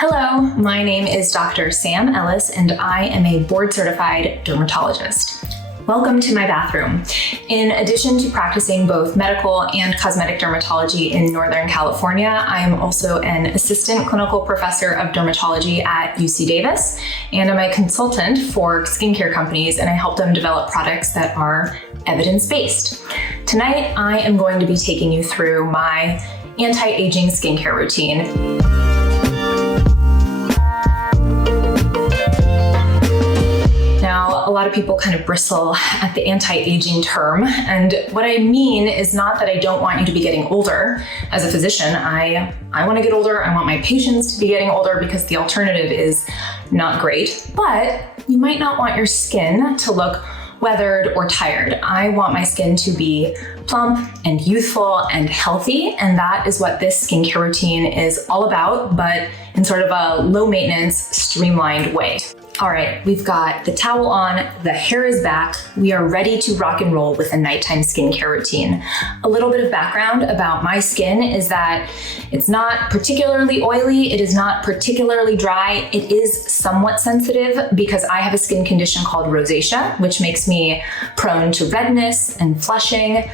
Hello, my name is Dr. Sam Ellis, and I am a board-certified dermatologist. Welcome to my bathroom. In addition to practicing both medical and cosmetic dermatology in Northern California, I am also an assistant clinical professor of dermatology at UC Davis, and I'm a consultant for skincare companies, and I help them develop products that are evidence-based. Tonight, I am going to be taking you through my anti-aging skincare routine. Now, a lot of people kind of bristle at the anti-aging term, and what I mean is not that I don't want you to be getting older. As a physician, I want to get older. I want my patients to be getting older because the alternative is not great, but you might not want your skin to look weathered or tired. I want my skin to be plump and youthful and healthy, and that is what this skincare routine is all about, but in sort of a low maintenance, streamlined way. All right, we've got the towel on, the hair is back. We are ready to rock and roll with a nighttime skincare routine. A little bit of background about my skin is that it's not particularly oily, it is not particularly dry, it is somewhat sensitive because I have a skin condition called rosacea, which makes me prone to redness and flushing,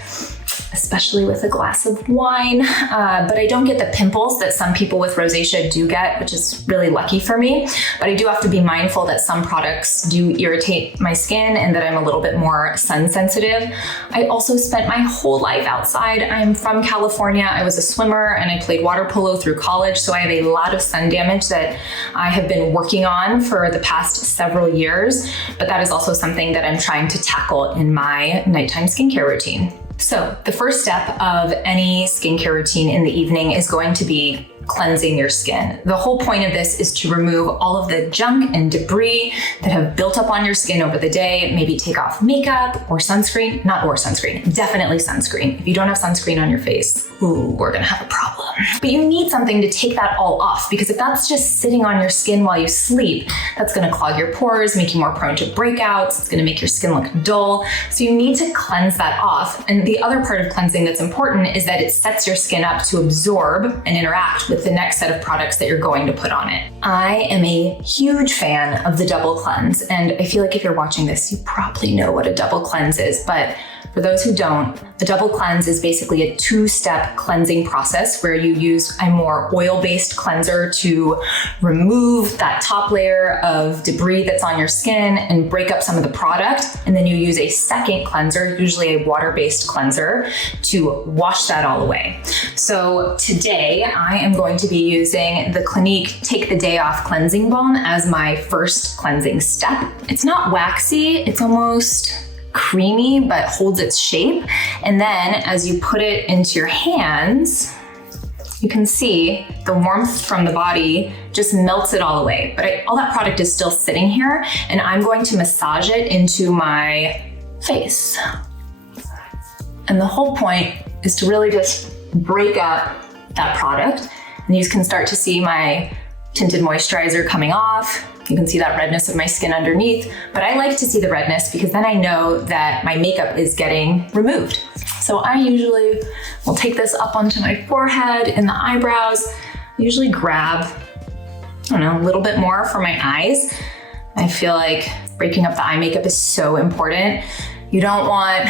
especially with a glass of wine. But I don't get the pimples that some people with rosacea do get, which is really lucky for me. But I do have to be mindful that some products do irritate my skin and that I'm a little bit more sun sensitive. I also spent my whole life outside. I'm from California. I was a swimmer and I played water polo through college. So I have a lot of sun damage that I have been working on for the past several years. But that is also something that I'm trying to tackle in my nighttime skincare routine. So the first step of any skincare routine in the evening is going to be cleansing your skin. The whole point of this is to remove all of the junk and debris that have built up on your skin over the day. Maybe take off makeup or sunscreen, definitely sunscreen. If you don't have sunscreen on your face, we're gonna have a problem. But you need something to take that all off, because if that's just sitting on your skin while you sleep, that's gonna clog your pores, make you more prone to breakouts, it's gonna make your skin look dull. So you need to cleanse that off. And the other part of cleansing that's important is that it sets your skin up to absorb and interact with the next set of products that you're going to put on it. I am a huge fan of the double cleanse, and I feel like if you're watching this, you probably know what a double cleanse is, but for those who don't, a double cleanse is basically a two-step cleansing process where you use a more oil-based cleanser to remove that top layer of debris that's on your skin and break up some of the product. And then you use a second cleanser, usually a water-based cleanser, to wash that all away. So today I am going to be using the Clinique Take the Day Off Cleansing Balm as my first cleansing step. It's not waxy, it's almost creamy, but holds its shape. And then as you put it into your hands, you can see the warmth from the body just melts it all away. But all that product is still sitting here, and I'm going to massage it into my face. And the whole point is to really just break up that product. And you can start to see my tinted moisturizer coming off. You can see that redness of my skin underneath, but I like to see the redness because then I know that my makeup is getting removed. So I usually will take this up onto my forehead and the eyebrows. I usually grab, a little bit more for my eyes. I feel like breaking up the eye makeup is so important. You don't want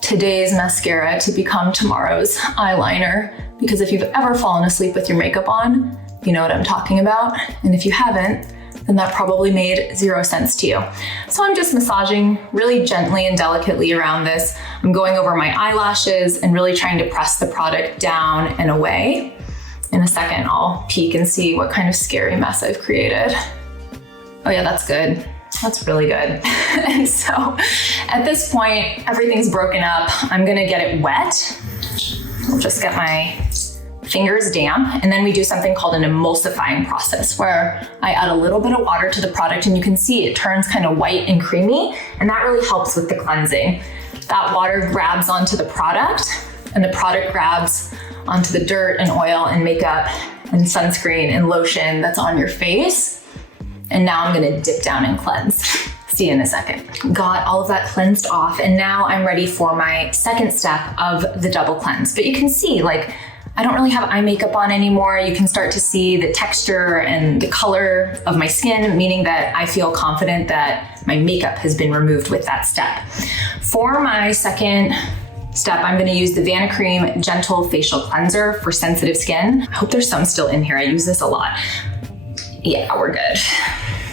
today's mascara to become tomorrow's eyeliner, because if you've ever fallen asleep with your makeup on, you know what I'm talking about. And if you haven't, then that probably made zero sense to you. So I'm just massaging really gently and delicately around this. I'm going over my eyelashes and really trying to press the product down and away. In a second, I'll peek and see what kind of scary mess I've created. Oh yeah, that's good. That's really good. And so at this point, everything's broken up. I'm gonna get it wet. I'll just get my fingers damp, and then we do something called an emulsifying process where I add a little bit of water to the product, and you can see it turns kind of white and creamy, and that really helps with the cleansing. That water grabs onto the product, and the product grabs onto the dirt and oil and makeup and sunscreen and lotion that's on your face. And now I'm gonna dip down and cleanse. See you in a second. Got all of that cleansed off, and now I'm ready for my second step of the double cleanse. But you can see, I don't really have eye makeup on anymore. You can start to see the texture and the color of my skin, meaning that I feel confident that my makeup has been removed with that step. For my second step, I'm gonna use the Vanicream Gentle Facial Cleanser for sensitive skin. I hope there's some still in here. I use this a lot. Yeah, we're good.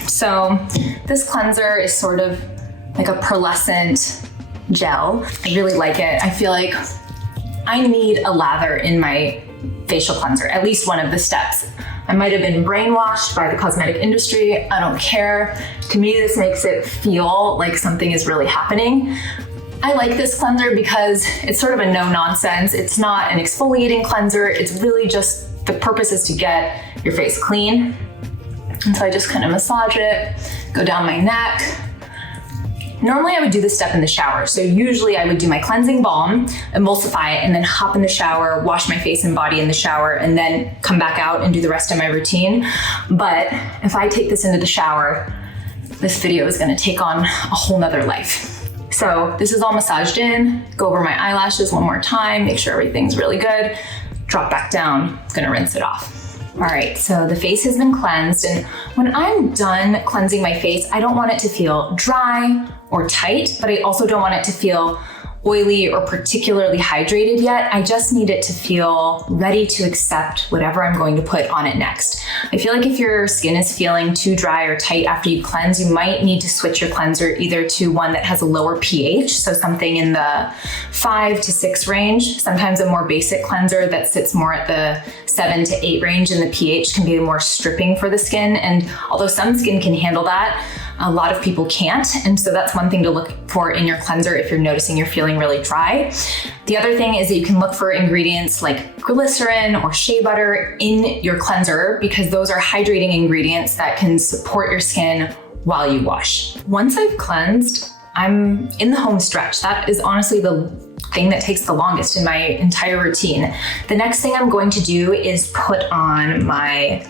So this cleanser is sort of like a pearlescent gel. I really like it. I feel like I need a lather in my facial cleanser, at least one of the steps. I might have been brainwashed by the cosmetic industry. I don't care. To me, this makes it feel like something is really happening. I like this cleanser because it's sort of a no nonsense. It's not an exfoliating cleanser. It's really just, the purpose is to get your face clean. And so I just kind of massage it, go down my neck. Normally I would do this step in the shower. So usually I would do my cleansing balm, emulsify it, and then hop in the shower, wash my face and body in the shower, and then come back out and do the rest of my routine. But if I take this into the shower, this video is gonna take on a whole nother life. So this is all massaged in, go over my eyelashes one more time, make sure everything's really good, drop back down, gonna rinse it off. All right, so the face has been cleansed, and when I'm done cleansing my face, I don't want it to feel dry or tight, but I also don't want it to feel oily or particularly hydrated yet. I just need it to feel ready to accept whatever I'm going to put on it next. I feel like if your skin is feeling too dry or tight after you cleanse, you might need to switch your cleanser either to one that has a lower pH, so something in the 5 to 6 range. Sometimes a more basic cleanser that sits more at the 7 to 8 range in the pH can be more stripping for the skin. And although some skin can handle that, a lot of people can't. And so that's one thing to look for in your cleanser if you're noticing you're feeling really dry. The other thing is that you can look for ingredients like glycerin or shea butter in your cleanser, because those are hydrating ingredients that can support your skin while you wash. Once I've cleansed, I'm in the home stretch. That is honestly the thing that takes the longest in my entire routine. The next thing I'm going to do is put on my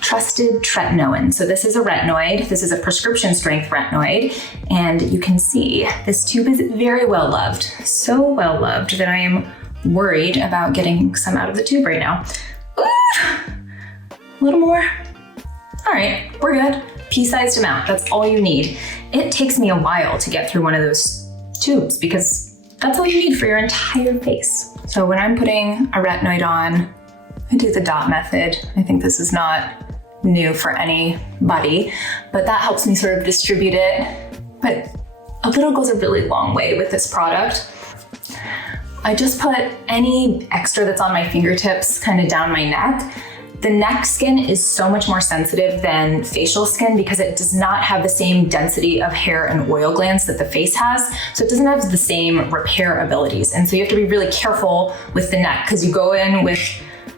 trusted Tretinoin. So this is a retinoid. This is a prescription strength retinoid. And you can see this tube is very well loved. So well loved that I am worried about getting some out of the tube right now. Ooh, a little more. All right, we're good. Pea-sized amount, that's all you need. It takes me a while to get through one of those tubes because that's all you need for your entire face. So when I'm putting a retinoid on, I do the dot method. I think this is not new for anybody, but that helps me sort of distribute it. But a little goes a really long way with this product. I just put any extra that's on my fingertips kind of down my neck. The neck skin is so much more sensitive than facial skin because it does not have the same density of hair and oil glands that the face has. So it doesn't have the same repair abilities. And so you have to be really careful with the neck because you go in with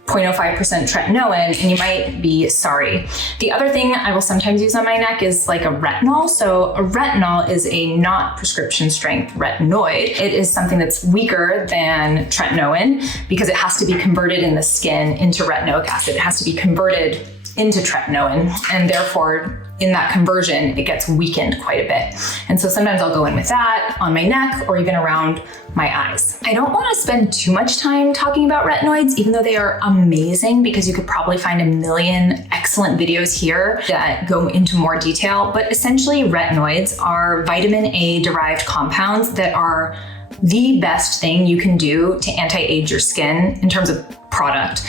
0.05% tretinoin and you might be sorry. The other thing I will sometimes use on my neck is like a retinol. So a retinol is a not prescription strength retinoid. It is something that's weaker than tretinoin because it has to be converted in the skin into retinoic acid. It has to be converted into tretinoin, and therefore in that conversion, it gets weakened quite a bit. And so sometimes I'll go in with that on my neck or even around my eyes. I don't want to spend too much time talking about retinoids, even though they are amazing, because you could probably find a million excellent videos here that go into more detail. But essentially retinoids are vitamin A derived compounds that are the best thing you can do to anti-age your skin in terms of product,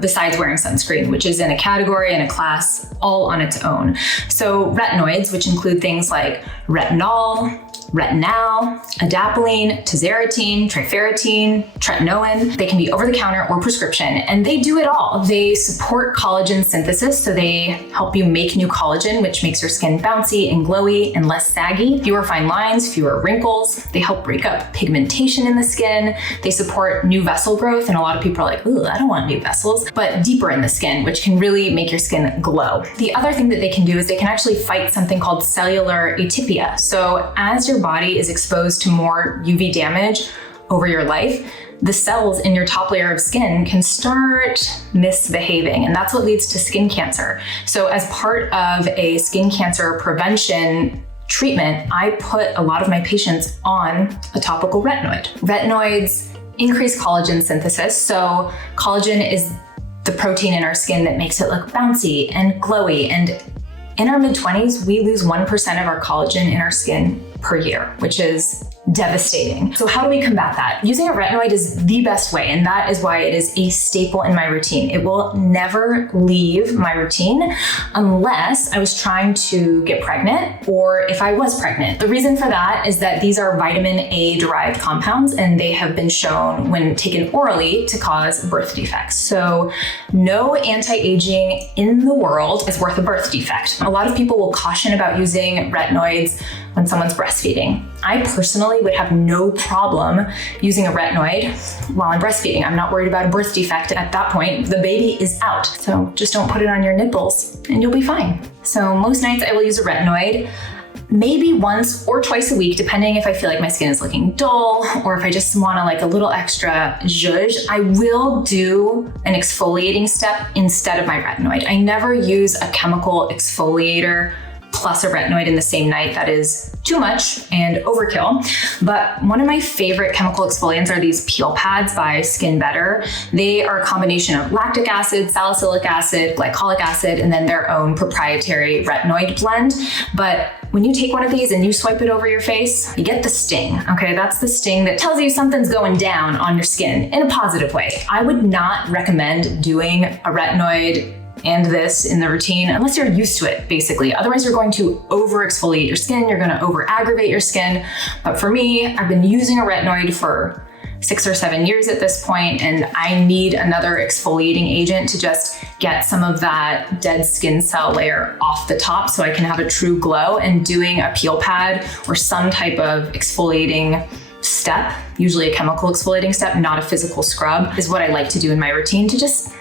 besides wearing sunscreen, which is in a category and a class all on its own. So retinoids, which include things like retinol, retinal, adapalene, tazarotene, trifarotene, tretinoin. They can be over-the-counter or prescription, and they do it all. They support collagen synthesis, so they help you make new collagen, which makes your skin bouncy and glowy and less saggy. Fewer fine lines, fewer wrinkles. They help break up pigmentation in the skin. They support new vessel growth, and a lot of people are like, ooh, I don't want new vessels, but deeper in the skin, which can really make your skin glow. The other thing that they can do is they can actually fight something called cellular atypia. So as your body is exposed to more UV damage over your life, the cells in your top layer of skin can start misbehaving, and that's what leads to skin cancer. So as part of a skin cancer prevention treatment, I put a lot of my patients on a topical retinoid. Retinoids increase collagen synthesis. So collagen is the protein in our skin that makes it look bouncy and glowy. And in our mid-20s, we lose 1% of our collagen in our skin per year, which is devastating. So how do we combat that? Using a retinoid is the best way, and that is why it is a staple in my routine. It will never leave my routine unless I was trying to get pregnant or if I was pregnant. The reason for that is that these are vitamin A derived compounds, and they have been shown when taken orally to cause birth defects. So no anti-aging in the world is worth a birth defect. A lot of people will caution about using retinoids when someone's breastfeeding. I personally would have no problem using a retinoid while I'm breastfeeding. I'm not worried about a birth defect. At that point, the baby is out. So just don't put it on your nipples and you'll be fine. So most nights I will use a retinoid, maybe once or twice a week, depending if I feel like my skin is looking dull or if I just want to like a little extra zhuzh. I will do an exfoliating step instead of my retinoid. I never use a chemical exfoliator plus a retinoid in the same night. That is too much and overkill. But one of my favorite chemical exfoliants are these peel pads by Skin Better. They are a combination of lactic acid, salicylic acid, glycolic acid, and then their own proprietary retinoid blend. But when you take one of these and you swipe it over your face, you get the sting, okay? That's the sting that tells you something's going down on your skin in a positive way. I would not recommend doing a retinoid and this in the routine unless you're used to it, basically. Otherwise, you're going to over exfoliate your skin, you're gonna over aggravate your skin. But for me, I've been using a retinoid for 6 or 7 years at this point, and I need another exfoliating agent to just get some of that dead skin cell layer off the top so I can have a true glow. And doing a peel pad or some type of exfoliating step, usually a chemical exfoliating step, not a physical scrub, is what I like to do in my routine to just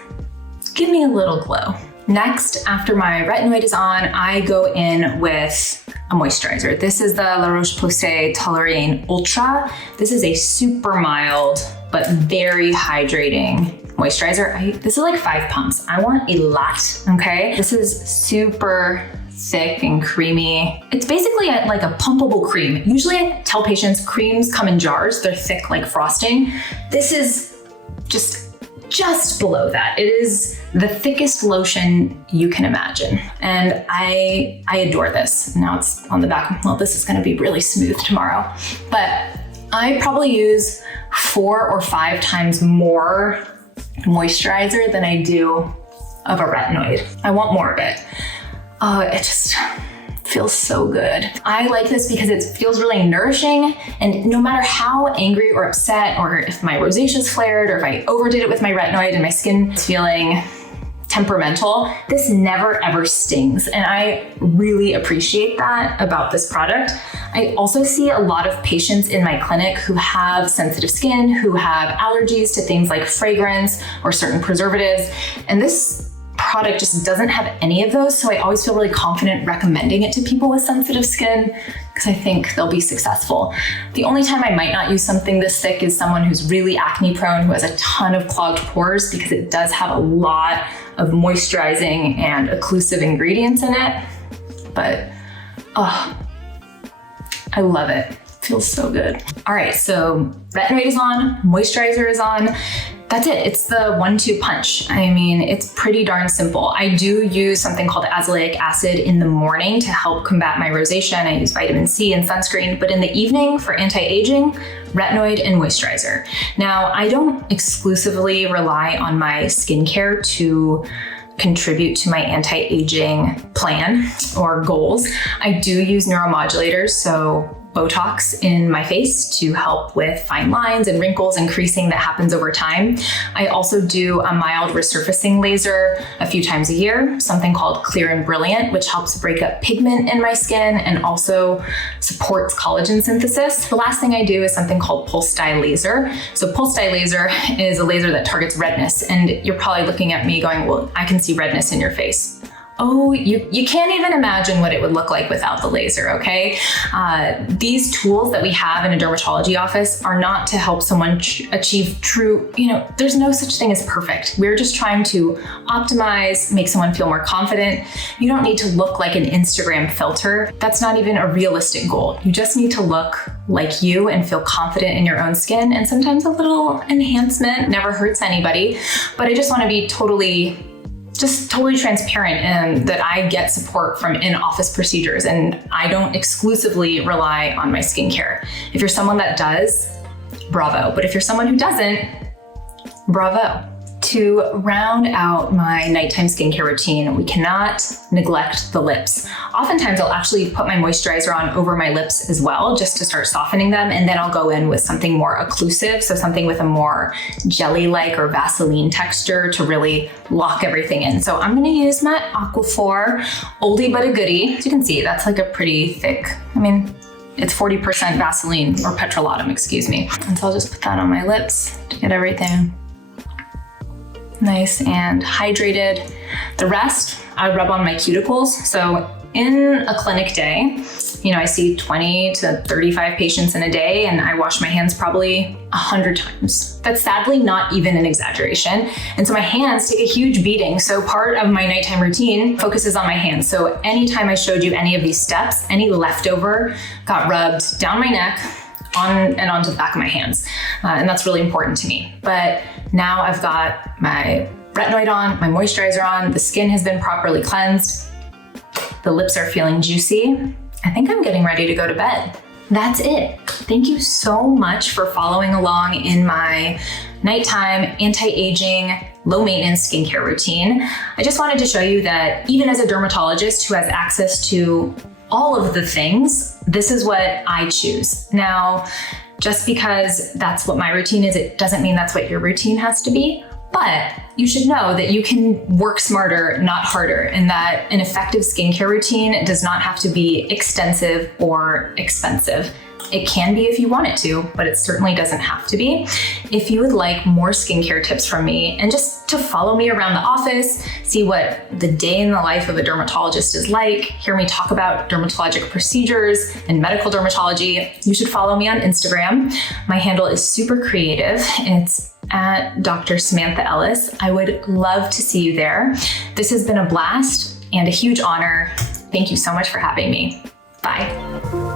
give me a little glow. Next, after my retinoid is on, I go in with a moisturizer. This is the La Roche-Posay Toleriane Ultra. This is a super mild, but very hydrating moisturizer. This is like 5 pumps. I want a lot, okay? This is super thick and creamy. It's basically like a pumpable cream. Usually I tell patients creams come in jars. They're thick like frosting. This is just below that. It is the thickest lotion you can imagine. And I adore this. Now it's on the back. Well, this is gonna be really smooth tomorrow. But I probably use 4 or 5 times more moisturizer than I do of a retinoid. I want more of it. It just feels so good. I like this because it feels really nourishing, and no matter how angry or upset, or if my rosacea's flared, or if I overdid it with my retinoid and my skin is feeling temperamental, this never ever stings. And I really appreciate that about this product. I also see a lot of patients in my clinic who have sensitive skin, who have allergies to things like fragrance or certain preservatives. And this product just doesn't have any of those. So I always feel really confident recommending it to people with sensitive skin because I think they'll be successful. The only time I might not use something this thick is someone who's really acne prone, who has a ton of clogged pores, because it does have a lot of moisturizing and occlusive ingredients in it. But, oh, I love it. Feels so good. All right, so retinoid is on, moisturizer is on. That's it. It's the 1-2 punch. I mean, it's pretty darn simple. I do use something called azelaic acid in the morning to help combat my rosacea, and I use vitamin C and sunscreen. But in the evening for anti-aging, retinoid and moisturizer. Now, I don't exclusively rely on my skincare to contribute to my anti-aging plan or goals. I do use neuromodulators, so Botox in my face to help with fine lines and wrinkles and creasing that happens over time. I also do a mild resurfacing laser a few times a year, something called Clear and Brilliant, which helps break up pigment in my skin and also supports collagen synthesis. The last thing I do is something called pulse dye laser. So pulse dye laser is a laser that targets redness, and you're probably looking at me going, well, I can see redness in your face. Oh, you can't even imagine what it would look like without the laser, okay? These tools that we have in a dermatology office are not to help someone achieve true, there's no such thing as perfect. We're just trying to optimize, make someone feel more confident. You don't need to look like an Instagram filter. That's not even a realistic goal. You just need to look like you and feel confident in your own skin, and sometimes a little enhancement never hurts anybody. But I just want to be totally transparent and that I get support from in-office procedures and I don't exclusively rely on my skincare. If you're someone that does, bravo. But if you're someone who doesn't, bravo. To round out my nighttime skincare routine, we cannot neglect the lips. Oftentimes I'll actually put my moisturizer on over my lips as well, just to start softening them. And then I'll go in with something more occlusive. So something with a more jelly-like or Vaseline texture to really lock everything in. So I'm gonna use my Aquaphor oldie but a goodie. As you can see, that's like a pretty thick, it's 40% Vaseline or petrolatum, excuse me. And so I'll just put that on my lips to get everything nice and hydrated. The rest, I rub on my cuticles. So in a clinic day, I see 20 to 35 patients in a day and I wash my hands probably 100 times. That's sadly not even an exaggeration. And so my hands take a huge beating. So part of my nighttime routine focuses on my hands. So anytime I showed you any of these steps, any leftover got rubbed down my neck, on and onto the back of my hands. And that's really important to me. But now I've got my retinoid on, my moisturizer on, the skin has been properly cleansed, the lips are feeling juicy. I think I'm getting ready to go to bed. That's it. Thank you so much for following along in my nighttime anti-aging, low maintenance skincare routine. I just wanted to show you that even as a dermatologist who has access to all of the things, this is what I choose. Now, just because that's what my routine is, it doesn't mean that's what your routine has to be, but you should know that you can work smarter, not harder, and that an effective skincare routine does not have to be extensive or expensive. It can be if you want it to, but it certainly doesn't have to be. If you would like more skincare tips from me and just to follow me around the office, see what the day in the life of a dermatologist is like, hear me talk about dermatologic procedures and medical dermatology, you should follow me on Instagram. My handle is super creative. It's at Dr. Samantha Ellis. I would love to see you there. This has been a blast and a huge honor. Thank you so much for having me. Bye.